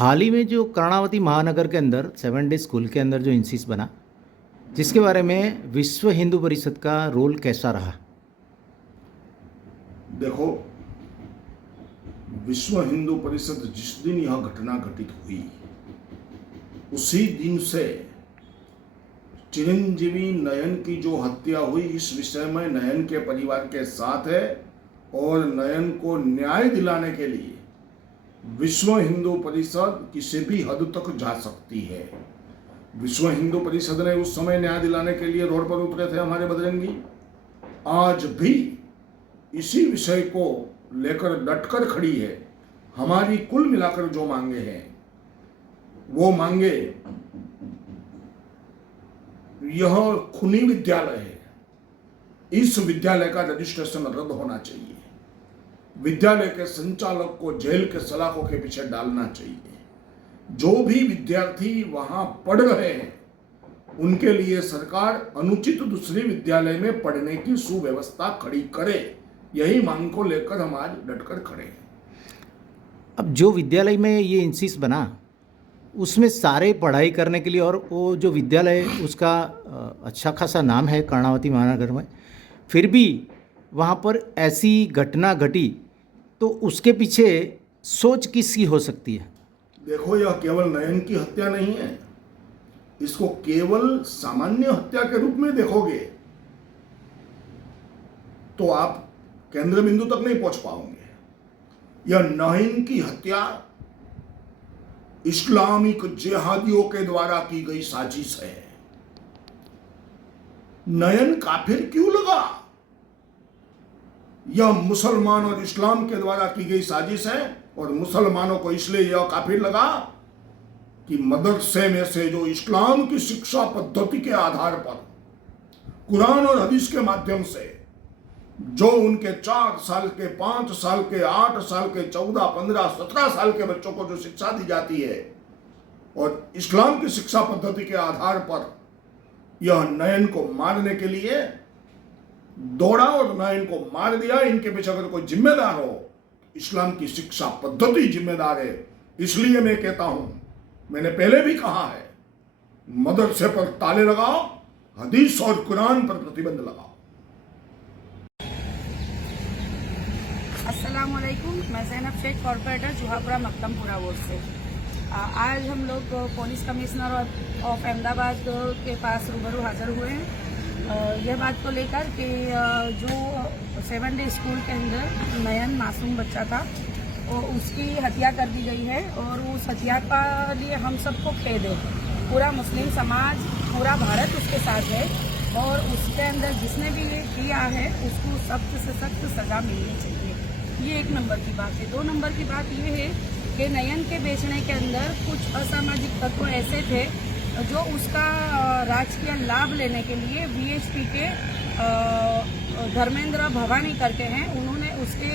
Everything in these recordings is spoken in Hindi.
हाल ही में जो कर्णावती महानगर के अंदर 7 डे स्कूल के अंदर जो इंसिस बना, जिसके बारे में विश्व हिंदू परिषद का रोल कैसा रहा? देखो, विश्व हिंदू परिषद जिस दिन यह घटना घटित हुई उसी दिन से चिरंजीवी नयन की जो हत्या हुई, इस विषय में नयन के परिवार के साथ है और नयन को न्याय दिलाने के लिए विश्व हिंदू परिषद किसी भी हद तक जा सकती है। विश्व हिंदू परिषद ने उस समय न्याय दिलाने के लिए रोड पर उतरे थे हमारे बजरंगी। आज भी इसी विषय को लेकर डटकर खड़ी है। हमारी कुल मिलाकर जो मांगे हैं वो मांगे, यह खूनी विद्यालय है, इस विद्यालय का रजिस्ट्रेशन रद्द होना चाहिए। विद्यालय के संचालक को जेल के सलाखों के पीछे डालना चाहिए। जो भी विद्यार्थी वहां पढ़ रहे हैं उनके लिए सरकार अनुचित दूसरे विद्यालय में पढ़ने की सुव्यवस्था खड़ी करे। यही मांग को लेकर हम आज डटकर खड़े हैं। अब जो विद्यालय में ये इंसिस बना उसमें सारे पढ़ाई करने के लिए, और वो जो विद्यालय उसका अच्छा खासा नाम है कर्णावती महानगर में, फिर भी वहाँ पर ऐसी घटना घटी तो उसके पीछे सोच किसकी हो सकती है? देखो, यह केवल नयन की हत्या नहीं है। इसको केवल सामान्य हत्या के रूप में देखोगे तो आप केंद्र बिंदु तक नहीं पहुंच पाओगे। यह नयन की हत्या इस्लामिक जिहादियों के द्वारा की गई साजिश है। नयन काफिर क्यों लगा? यह मुसलमान और इस्लाम के द्वारा की गई साजिश है। और मुसलमानों को इसलिए यह काफिर लगा कि मदरसे में से जो इस्लाम की शिक्षा पद्धति के आधार पर कुरान और हदीस के माध्यम से जो उनके 4 साल के, 5 साल के, 8 साल के, 14, 15, 17 साल के बच्चों को जो शिक्षा दी जाती है, और इस्लाम की शिक्षा पद्धति के आधार पर यह नयन को मारने के लिए दौड़ा और नयन को मार दिया। इनके पीछे अगर कोई जिम्मेदार हो, इस्लाम की शिक्षा पद्धति जिम्मेदार है। इसलिए मैं कहता हूं, मैंने पहले भी कहा है, मदरसे पर ताले लगाओ, हदीस और कुरान पर प्रतिबंध लगाओ। अस्सलाम वालेकुम, मैं ज़ैनब शेख, कॉर्पोरेटर जुहापुरा मकदमपुरा वार्ड से। आज हम लोग पुलिस कमिश्नर ऑफ अहमदाबाद के पास रूबरू हाजिर हुए हैं यह बात को लेकर कि जो 7 डे स्कूल के अंदर नयन मासूम बच्चा था और उसकी हत्या कर दी गई है, और उस हत्या का लिए हम सबको खेद है। पूरा मुस्लिम समाज, पूरा भारत उसके साथ है, और उसके अंदर जिसने भी ये किया है उसको सख्त से सख्त सजा मिलनी चाहिए। ये 1 नंबर की बात है। 2 नंबर की बात ये है कि नयन के बेचने के अंदर कुछ असामाजिक तत्व ऐसे थे जो उसका राजकीय लाभ लेने के लिए वीएचपी के धर्मेंद्र भवानी करके हैं, उन्होंने उसके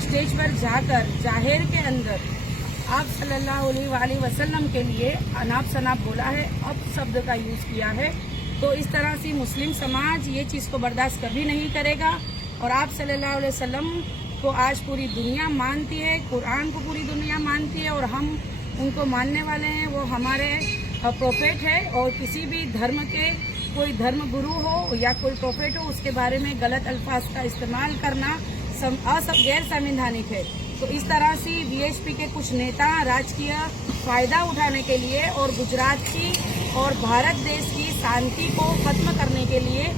स्टेज पर जाकर जाहिर के अंदर आप सल्लल्लाहु अलैहि वसल्लम के लिए अनाप शनाप बोला है, अब शब्द का यूज किया है। तो इस तरह से मुस्लिम समाज ये चीज़ को बर्दाश्त कभी नहीं करेगा। और आप सल्लल्लाहु अलैहि वसल्लम को आज पूरी दुनिया मानती है, कुरान को पूरी दुनिया मानती है, और हम उनको मानने वाले हैं। वो हमारे प्रोफेट है, और किसी भी धर्म के कोई धर्म गुरु हो या कोई प्रोफेट हो, उसके बारे में गलत अल्फाज का इस्तेमाल करना गैर संवैधानिक है। तो इस तरह से वीएचपी के कुछ नेता राजकीय फायदा उठाने के लिए और गुजरात की और भारत देश की शांति को खत्म करने के लिए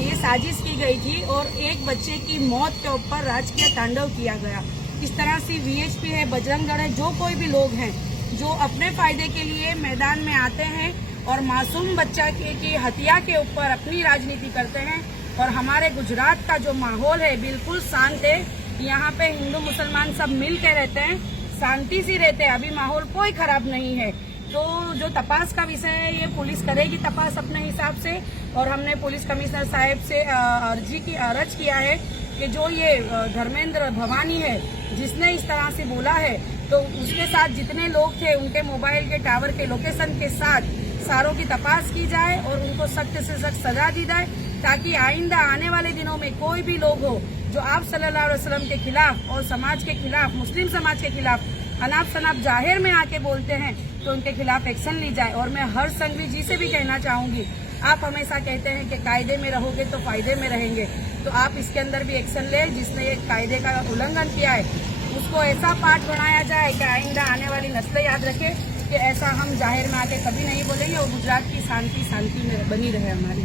ये साजिश की गई थी, और एक बच्चे की मौत के ऊपर राजकीय तांडव किया गया। इस तरह से वीएचपी है, बजरंग दल है, जो कोई भी लोग हैं जो अपने फायदे के लिए मैदान में आते हैं और मासूम बच्चा की हत्या के ऊपर अपनी राजनीति करते हैं। और हमारे गुजरात का जो माहौल है बिल्कुल शांत है। यहाँ पे हिंदू मुसलमान सब मिल के रहते हैं, शांति से रहते हैं, अभी माहौल कोई खराब नहीं है। तो जो तपास का विषय है ये पुलिस करेगी तपास अपने हिसाब से, और हमने पुलिस कमिश्नर साहब से अर्ज किया है कि जो ये धर्मेंद्र भवानी है जिसने इस तरह से बोला है, तो उसके साथ जितने लोग थे उनके मोबाइल के टावर के लोकेशन के साथ सारों की तपास की जाए और उनको सख्त से सख्त सजा दी जाए, ताकि आइंदा आने वाले दिनों में कोई भी लोग हो जो आप सल्लल्लाहु अलैहि वसल्लम के खिलाफ और समाज के खिलाफ, मुस्लिम समाज के खिलाफ अनाप शनाप जाहिर में आके बोलते हैं तो उनके खिलाफ एक्शन ली जाए। और मैं हर संघवी जी से भी कहना चाहूंगी, आप हमेशा कहते हैं कि कायदे में रहोगे तो फायदे में रहेंगे, तो आप इसके अंदर भी एक्शन ले। जिसने ये कायदे का उल्लंघन किया है उसको ऐसा पाठ बनाया जाए कि आइंदा आने वाली नस्लें याद रखे कि ऐसा हम जाहिर में आके कभी नहीं बोलेंगे और गुजरात की शांति में बनी रहे हमारी।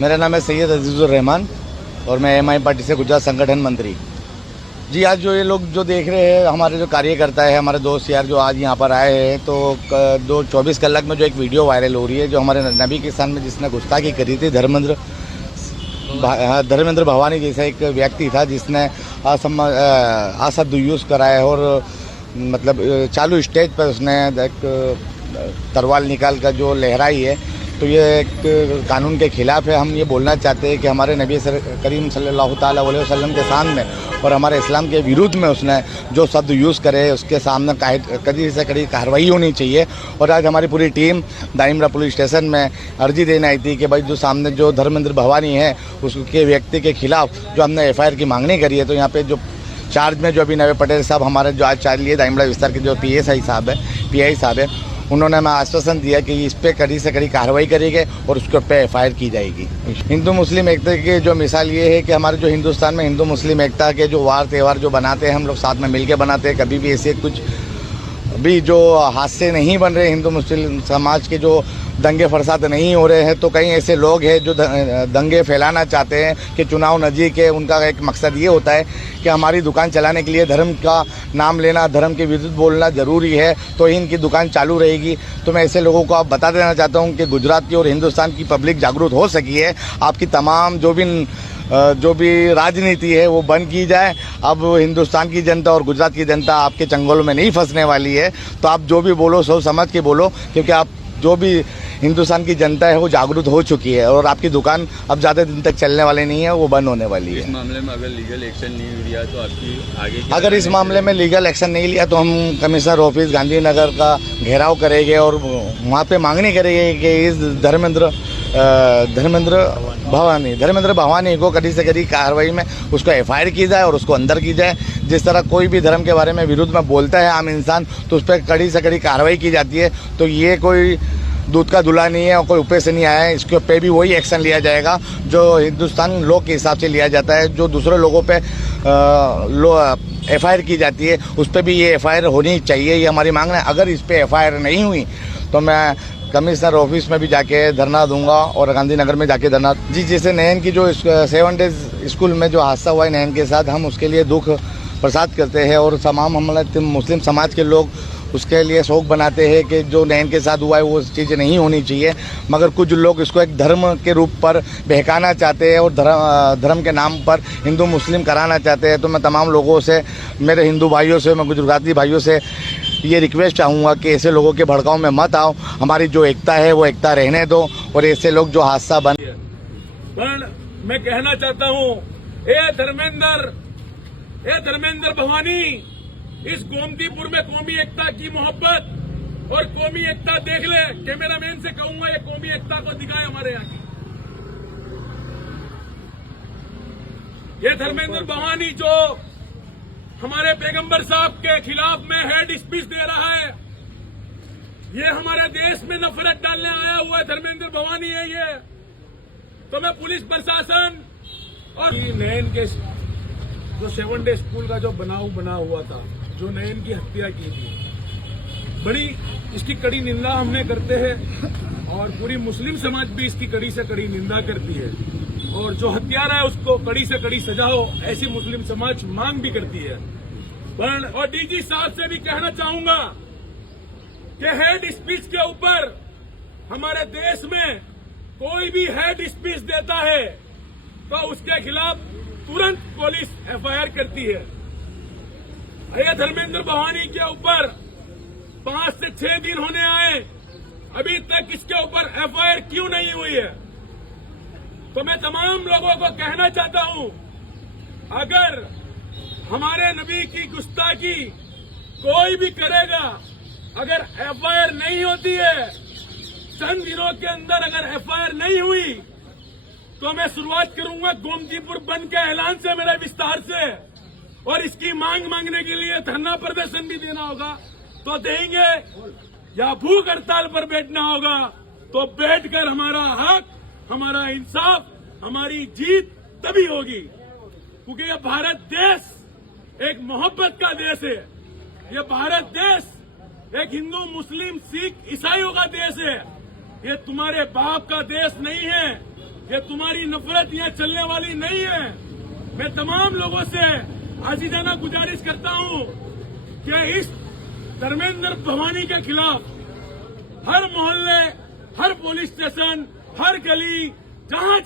मेरा नाम है सैयद अजीजुर रहमान और मैं एमआई पार्टी से गुजरात संगठन मंत्री। जी, आज जो ये लोग जो देख रहे हैं, हमारे जो कार्यकर्ता है, हमारे दोस्त यार जो आज यहाँ पर आए हैं, तो 24 कलाक में जो एक वीडियो वायरल हो रही है, जो हमारे नबी के स्थान में जिसने गुस्ताखी करी थी, धर्मेंद्र भवानी जैसा एक व्यक्ति था जिसने असद यूज़ कराया और मतलब चालू स्टेज पर उसने एक तरवाल निकाल कर जो लहराई है, तो ये एक कानून के खिलाफ है। हम ये बोलना चाहते हैं कि हमारे नबी करीम सल्लल्लाहु ताला अलैहि वसल्लम के सामने और हमारे इस्लाम के विरुद्ध में उसने जो शब्द यूज़ करे उसके सामने कड़ी से कड़ी कार्रवाई होनी चाहिए। और आज हमारी पूरी टीम दाइमरा पुलिस स्टेशन में अर्जी देने आई थी कि भाई जो सामने जो धर्मेंद्र भवानी है उसके व्यक्ति के खिलाफ जो हमने FIR की मांगनी करी है, तो यहाँ पे जो चार्ज में जो अभी नवे पटेल साहब हमारे जो आज चार्ज लिए दाइमरा विस्तार के जो PI साहब है, उन्होंने हमें आश्वासन दिया कि इस पे कड़ी से कड़ी कार्रवाई करेंगे और उसके ऊपर FIR की जाएगी। हिंदू मुस्लिम एकता की जो मिसाल ये है कि हमारे जो हिंदुस्तान में हिंदू मुस्लिम एकता के जो वार त्यौहार जो बनाते हैं, हम लोग साथ में मिलके बनाते हैं। कभी भी ऐसे कुछ भी जो हादसे नहीं बन रहे, हिंदू मुस्लिम समाज के जो दंगे फसाद नहीं हो रहे हैं, तो कई ऐसे लोग हैं जो दंगे फैलाना चाहते हैं कि चुनाव नज़दीक है। उनका एक मकसद ये होता है कि हमारी दुकान चलाने के लिए धर्म का नाम लेना, धर्म के विरुद्ध बोलना ज़रूरी है, तो ही इनकी दुकान चालू रहेगी। तो मैं ऐसे लोगों को आप बता देना चाहता हूँ कि गुजरात की और हिंदुस्तान की पब्लिक जागरूक हो सकी है। आपकी तमाम जो भी राजनीति है वो बंद की जाए। अब हिंदुस्तान की जनता और गुजरात की जनता आपके चंगुल में नहीं फंसने वाली है। तो आप जो भी बोलो सोच समझ के बोलो, क्योंकि आप जो भी हिंदुस्तान की जनता है वो जागरूक हो चुकी है और आपकी दुकान अब ज़्यादा दिन तक चलने वाली नहीं है, वो बंद होने वाली है। इस मामले में अगर लीगल एक्शन नहीं लिया तो आपकी आगे अगर इस मामले में लीगल एक्शन नहीं लिया तो हम कमिश्नर ऑफिस गांधीनगर का घेराव करेंगे और वहाँ पे मांगनी करेंगे कि इस धर्मेंद्र भवानी को कड़ी से कड़ी कार्रवाई में उसको FIR की जाए और उसको अंदर की जाए। जिस तरह कोई भी धर्म के बारे में विरुद्ध में बोलता है आम इंसान, तो उस पर कड़ी से कड़ी कार्रवाई की जाती है। तो ये कोई दूध का धुला नहीं है और कोई ऊपर से नहीं आया है। इसके ऊपर भी वही एक्शन लिया जाएगा जो हिंदुस्तान लोग के हिसाब से लिया जाता है। जो दूसरे लोगों पे FIR की जाती है उस पर भी ये FIR होनी चाहिए, ये हमारी मांग है। अगर इस पर FIR नहीं हुई तो मैं कमिश्नर ऑफिस में भी जाके धरना दूंगा और गांधीनगर में जाके धरना। जी, जैसे नयन की जो 7 डेज स्कूल में जो हादसा हुआ है नयन के साथ, हम उसके लिए दुख प्रसाद करते हैं और तमाम हमारे मुस्लिम समाज के लोग उसके लिए शोक बनाते हैं कि जो नयन के साथ हुआ है वो चीज़ें नहीं होनी चाहिए। मगर कुछ लोग इसको एक धर्म के रूप पर बहकाना चाहते हैं और धर्म के नाम पर हिंदू मुस्लिम कराना चाहते हैं। तो मैं तमाम लोगों से, मेरे हिंदू भाइयों से, मैं गुजराती भाइयों से ये रिक्वेस्ट चाहूँगा कि ऐसे लोगों के भड़काव में मत आओ। हमारी जो एकता है वो एकता रहने दो और ऐसे लोग जो हादसा बन। पर मैं कहना चाहता हूँ, ए धर्मेंद्र भवानी, इस गोमतीपुर में कौमी एकता की मोहब्बत और कौमी एकता देख ले। कैमरामैन से कहूंगा ये कौमी एकता को दिखाए हमारे यहाँ की। ये धर्मेंद्र भवानी जो हमारे पैगंबर साहब के खिलाफ में हेड स्पीच दे रहा है, ये हमारे देश में नफरत डालने आया हुआ धर्मेंद्र भवानी है ये। तो मैं पुलिस प्रशासन और नयन के जो 7 डे स्कूल का जो बना हुआ था, जो नयन की हत्या की थी, बड़ी इसकी कड़ी निंदा हमने करते हैं और पूरी मुस्लिम समाज भी इसकी कड़ी से कड़ी निंदा करती है। और जो हत्यारा है उसको कड़ी से कड़ी सजा हो, ऐसी मुस्लिम समाज मांग भी करती है। और DG साहब से भी कहना चाहूंगा कि हेड स्पीच के ऊपर हमारे देश में कोई भी हेड स्पीच देता है तो उसके खिलाफ तुरंत पुलिस FIR करती है। ये धर्मेंद्र भवानी के ऊपर 5 से 6 दिन होने आए, अभी तक इसके ऊपर FIR क्यों नहीं हुई है? तो मैं तमाम लोगों को कहना चाहता हूं, अगर हमारे नबी की गुस्ताखी कोई भी करेगा, अगर FIR नहीं होती है, चंद दिनों के अंदर अगर FIR नहीं हुई, तो मैं शुरुआत करूंगा गोमतीपुर बंद के ऐलान से, मेरे विस्तार से। और इसकी मांग मांगने के लिए धरना प्रदर्शन भी देना होगा तो देंगे, या भूख हड़ताल पर बैठना होगा तो बैठकर हमारा हक, हमारा इंसाफ, हमारी जीत तभी होगी। क्योंकि ये भारत देश एक मोहब्बत का देश है। ये भारत देश एक हिंदू, मुस्लिम, सिख, ईसाइयों का देश है। ये तुम्हारे बाप का देश नहीं है। ये तुम्हारी नफरत यहाँ चलने वाली नहीं है। मैं तमाम लोगों से आजीजाना गुजारिश करता हूँ कि इस धर्मेंद्र भवानी के खिलाफ हर मोहल्ले, हर पुलिस स्टेशन, हर गली, जहाँ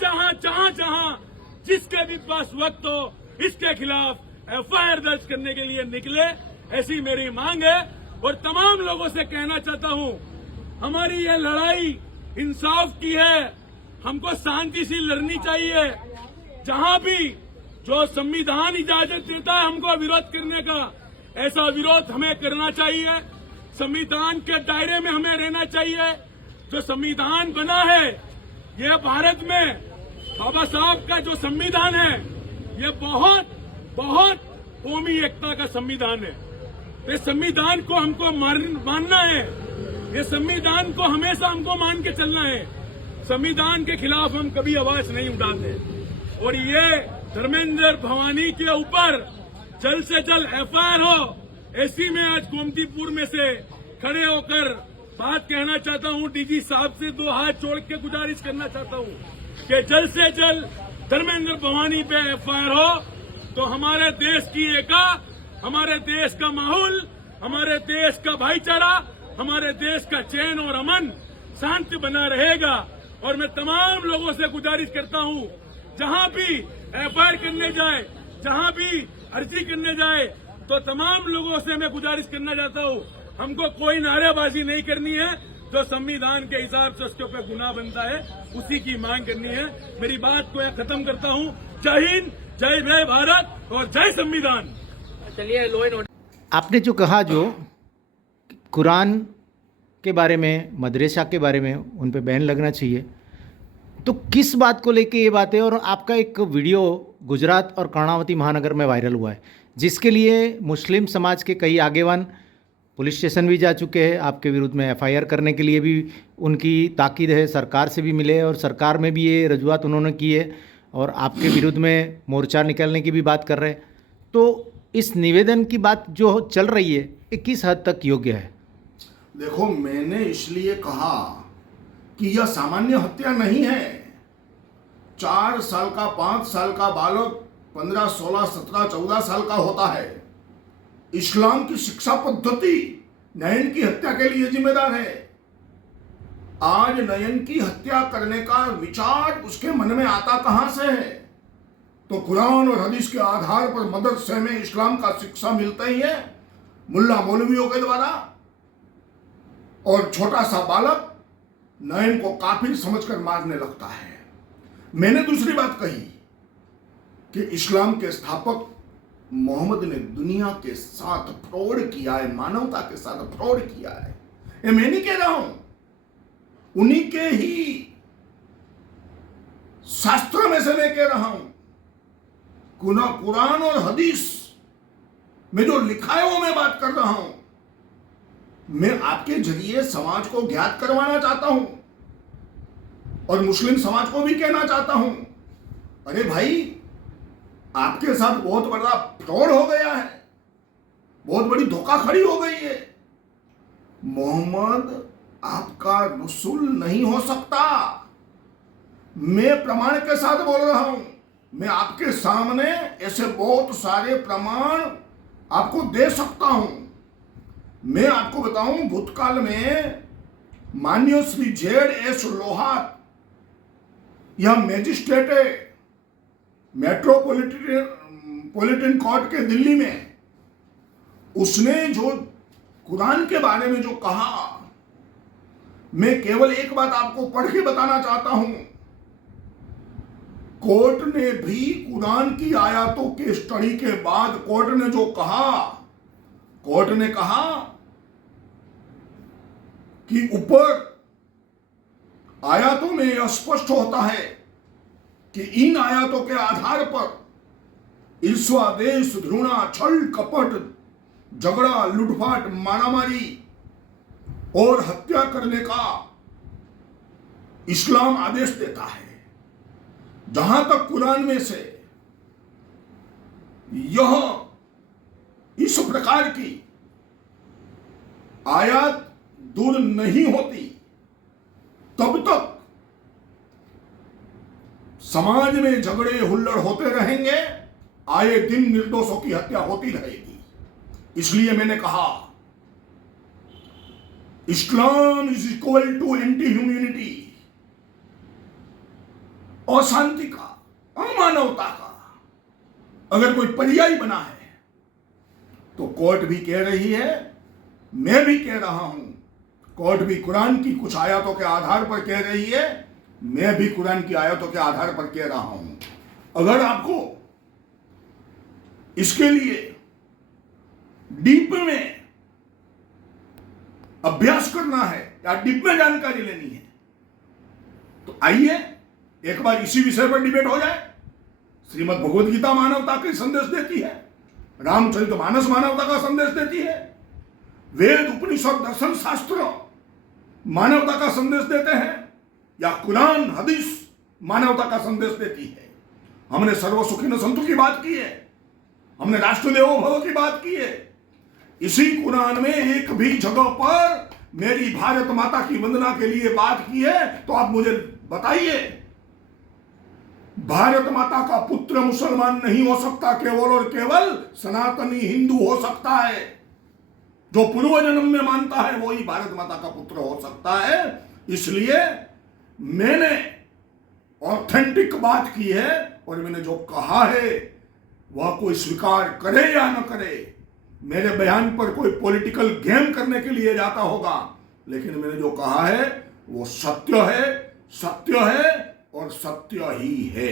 जहाँ जिसके भी पास वक्त हो, इसके खिलाफ एफआईआर दर्ज करने के लिए निकले, ऐसी मेरी मांग है। और तमाम लोगों से कहना चाहता हूँ, हमारी ये लड़ाई इंसाफ की है। हमको शांति से लड़नी चाहिए। जहाँ भी जो संविधान इजाजत देता है हमको विरोध करने का, ऐसा विरोध हमें करना चाहिए। संविधान के दायरे में हमें रहना चाहिए। जो संविधान बना है, ये भारत में बाबा साहब का जो संविधान है, ये बहुत बहुत कौमी एकता का संविधान है। इस संविधान को हमको मानना है। ये संविधान को हमेशा हमको मान के चलना है। संविधान के खिलाफ हम कभी आवाज नहीं उठाते। और ये धर्मेंद्र भवानी के ऊपर जल्द से जल्द एफआईआर हो, ऐसी में आज गोमतीपुर में से खड़े होकर बात कहना चाहता हूँ। डीजी साहब से दो हाथ जोड़ के गुजारिश करना चाहता हूँ कि जल्द से जल्द धर्मेंद्र भवानी पे एफआईआर हो तो हमारे देश की एका, हमारे देश का माहौल, हमारे देश का भाईचारा, हमारे देश का चैन और अमन शांति बना रहेगा। और मैं तमाम लोगों से गुजारिश करता हूँ, जहाँ भी एफआईआर करने जाए, जहाँ भी अर्जी करने जाए, तो तमाम लोगों से मैं गुजारिश करना चाहता हूँ, हमको कोई नारेबाजी नहीं करनी है। जो संविधान के हिसाब से उसके ऊपर गुनाह बनता है, उसी की मांग करनी है। मेरी बात को खत्म करता हूँ। जय हिंद, जय भारत और जय संविधान। चलिए, लो एंड ऑर्डर। आपने जो कहा, जो कुरान के बारे में, मदरसा के बारे में उन पे बैन लगना चाहिए, तो किस बात को लेके ये बात है? और आपका एक वीडियो गुजरात और कर्णावती महानगर में वायरल हुआ है, जिसके लिए मुस्लिम समाज के कई आगेवान पुलिस स्टेशन भी जा चुके हैं। आपके विरुद्ध में एफआईआर करने के लिए भी उनकी ताकीद है, सरकार से भी मिले और सरकार में भी ये रजूआत उन्होंने की है और आपके विरुद्ध में मोर्चा निकालने की भी बात कर रहे हैं। तो इस निवेदन की बात जो चल रही है, ये किस हद तक योग्य है? देखो, मैंने इसलिए कहा कि यह सामान्य हत्या नहीं है। 4 साल का, 5 साल का बालक 15, 16, 17, 14 साल का होता है। इस्लाम की शिक्षा पद्धति नयन की हत्या के लिए जिम्मेदार है। आज नयन की हत्या करने का विचार उसके मन में आता कहां से है? तो कुरान और हदीस के आधार पर मदरसे में इस्लाम का शिक्षा मिलता ही है, मुल्ला मौलवियों के द्वारा। और छोटा सा बालक नयन को काफिर समझकर मारने लगता है। मैंने दूसरी बात कही कि इस्लाम के स्थापक मोहम्मद ने दुनिया के साथ फ्रॉड किया है, मानवता के साथ फ्रॉड किया है। ये मैं नहीं कह रहा हूं, उन्हीं के ही शास्त्र में से मैं कह रहा हूं। कुरान और हदीस में जो लिखा है वो मैं बात कर रहा हूं। मैं आपके जरिए समाज को ज्ञात करवाना चाहता हूं और मुस्लिम समाज को भी कहना चाहता हूं, अरे भाई, आपके साथ बहुत बड़ा फ्रॉड हो गया है, बहुत बड़ी धोखाधड़ी हो गई है। मोहम्मद आपका रसूल नहीं हो सकता। मैं प्रमाण के साथ बोल रहा हूं। मैं आपके सामने ऐसे बहुत सारे प्रमाण आपको दे सकता हूं। मैं आपको बताऊं, भूतकाल में माननीय श्री ZS लोहार, यह मैजिस्ट्रेट है मेट्रोपॉलिटन कोर्ट के दिल्ली में, उसने जो कुरान के बारे में जो कहा, मैं केवल एक बात आपको पढ़ के बताना चाहता हूं। कोर्ट ने भी कुरान की आयतों के स्टडी के बाद कोर्ट ने जो कहा, कोर्ट ने कहा कि ऊपर आयतों में यह स्पष्ट होता है कि इन आयतों के आधार पर ईर्ष्या, देश, घृणा, छल, कपट, झगड़ा, लूटपाट, मारामारी और हत्या करने का इस्लाम आदेश देता है। जहां तक कुरान में से यह इस प्रकार की आयत दूर नहीं होती, तब तक समाज में झगड़े हुल्लड़ होते रहेंगे, आए दिन निर्दोषों की हत्या होती रहेगी। इसलिए मैंने कहा Islam is equal to anti humanity, अशांति का, अमानवता का अगर कोई पर्याय बना है तो कोर्ट भी कह रही है, मैं भी कह रहा हूं, कोर्ट भी कुरान की कुछ आयतों के आधार पर कह रही है, मैं भी कुरान की आयतों के आधार पर कह रहा हूं। अगर आपको इसके लिए डीप में अभ्यास करना है या डीप में जानकारी लेनी है तो आइए एक बार इसी विषय पर डिबेट हो जाए। श्रीमद् भगवद गीता मानवता का संदेश देती है, रामचरितमानस मानवता का संदेश देती है, वेद, उपनिषद, दर्शन शास्त्र मानवता का संदेश देते हैं, या कुरान, हदीस मानवता का संदेश देती है। हमने सर्व सुखिन संतु की बात की है, हमने राष्ट्र देवो भव की बात की है। इसी कुरान में एक भी जगह पर मेरी भारत माता की वंदना के लिए बात की है तो आप मुझे बताइए। भारत माता का पुत्र मुसलमान नहीं हो सकता, केवल और केवल सनातनी हिंदू हो सकता है। जो पूर्व जन्म में मानता है वही भारत माता का पुत्र हो सकता है। इसलिए मैंने ऑथेंटिक बात की है और मैंने जो कहा है वह कोई स्वीकार करे या न करे, मेरे बयान पर कोई पॉलिटिकल गेम करने के लिए जाता होगा, लेकिन मैंने जो कहा है वो सत्य है, सत्य है और सत्य ही है।